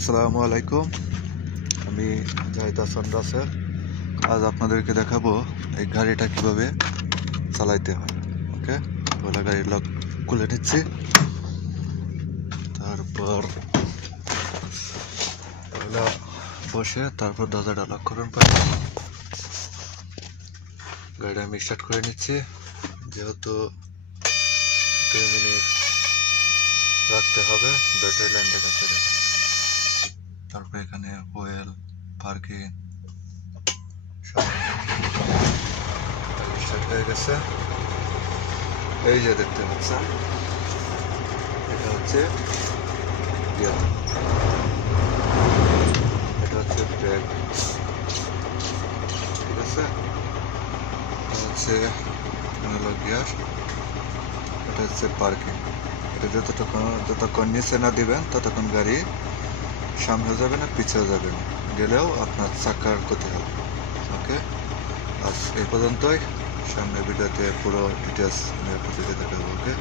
আসসালামু আলাইকুম। আমি জাহিদ হাসান রাসেল। আজ আপনাদেরকে দেখাবো এই গাড়িটা কিভাবে চালাইতে হয়। ওকে, বলে গাড়ির লক খুলে নিচ্ছি। তারপর বসে তারপর দরজাটা লক করুন। গাড়িটা আমি স্টার্ট করে নিচ্ছি, যেহেতু 2 মিনিট রাখতে হবে ব্যাটারি লাইনটা কাছে। তারপর এখানে ওয়েল, পার্কিং স্টার্ট হয়ে গেছে। এই যে দেখতে পাচ্ছেন, এটা হচ্ছে গিয়ার, এটা হচ্ছে ব্রেক, ঠিক আছে। এটা হচ্ছে গিয়ার, এটা হচ্ছে পার্কিং। এটা যতক্ষণ নিচে না দিবেন ততক্ষণ গাড়ি সামনে যাবে না, পিছিয়ে যাবে না, গেলেও আপনার চাকার ক্ষতি হবে। ওকে, আজ এই পর্যন্তই। সামনের ভিডিওতে পুরো ডিটেলস দেখাবো। ওকে।